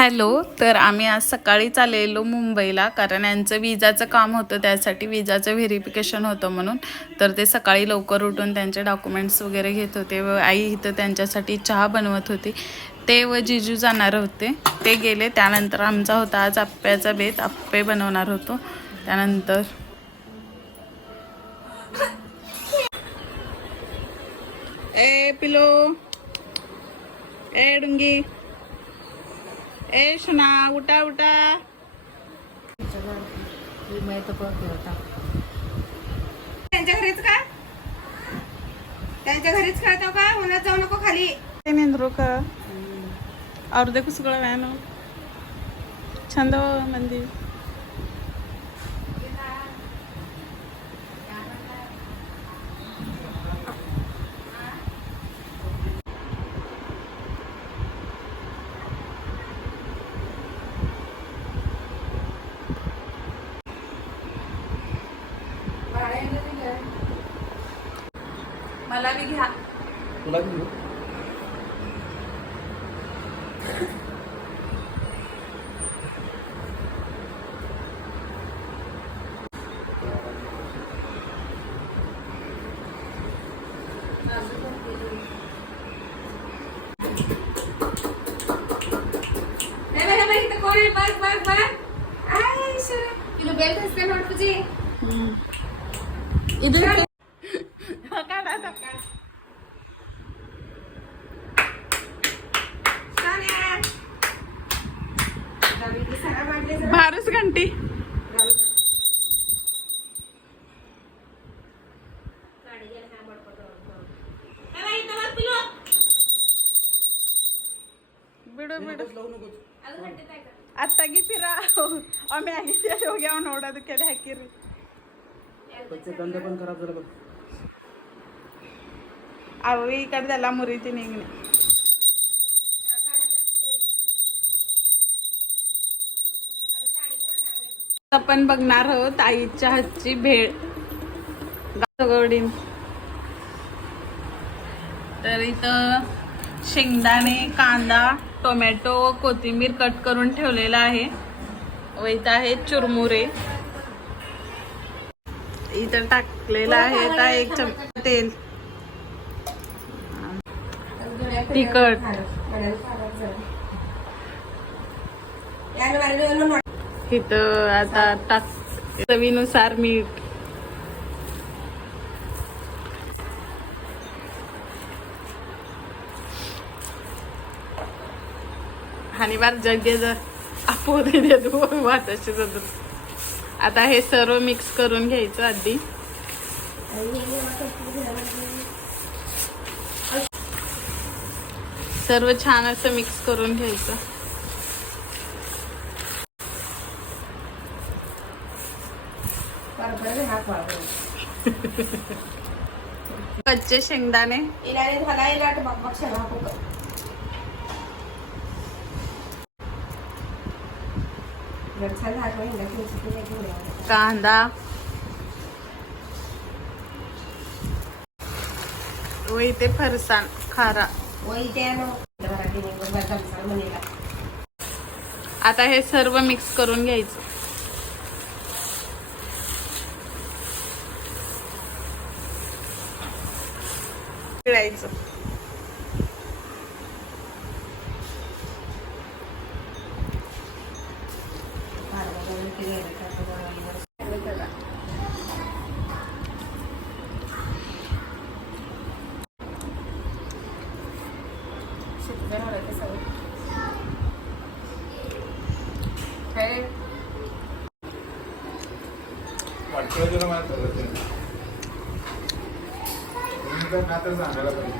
Hello. तर आम्ही आज सकाळीच आलेलो मुंबईला, कारण यांचं विजाचं काम होतं, त्यासाठी विजाचं व्हेरिफिकेशन होतं म्हणून. तर ते सकाळी लवकर उठून त्यांचे डॉक्युमेंट्स वगैरे घेत होते व आई इथं त्यांच्यासाठी चहा बनवत होती. ते व जिजू जाणार होते, ते गेले. त्यानंतर आमचा होता आज आप्प्याचा बेत, आप्पे बनवणार होतो. त्यानंतर ए पिलो, ए डुंगी, ए सुना, उठा उठा. त्यांच्या घरीच का? त्यांच्या घरीच खेळतो का? उन्हात जाऊ नको खाली. नेंद्रो का ಅವ್ರದ್ದೇ ಕುಸ್ಗಳ ವ್ಯಾನು ಚಂದ ಮಂದಿ. मला बी घ्या. तुला घेऊ ಇದು बारच घंटी. ಬಿಡು ಬಿಡು ಅತ್ತಾಗಿ ಪಿರ ಮ್ಯಾಗಿ ಹೋಗ್ಯಾವ ನೋಡೋದಕ್ಕೆಲ್ಲ ಹಾಕಿರಿ. गंध पण खराब झालं बघ. ಅವು ಈ ಕಡೆದೆಲ್ಲ ಮುರಿತೀನಿ ಈಗ. आपण बघणार आहोत आईच्या हातची भेळ गावडीन. तर इथं शेंगदाणे, कांदा, टोमॅटो, कोथिंबीर कट करून ठेवलेला आहे व इथं आहे चुरमुरे. इथं टाकलेलं आहे आता 1 चमचा तेल, तिखट, इथं आता टाक चवीनुसार मीठ, आणि बार जगे जर आपोदे देतो वाताशी जातो. आता हे सर्व मिक्स करून घ्यायचं आधी. सर्व छान असं मिक्स करून घ्यायचं. कच्चे शेंगदाणे, कांदा व इथे फरसाण खारा. आता हे सर्व मिक्स करून घ्यायचं. पिळायचं. वाटतं सांगायला पाहिजे.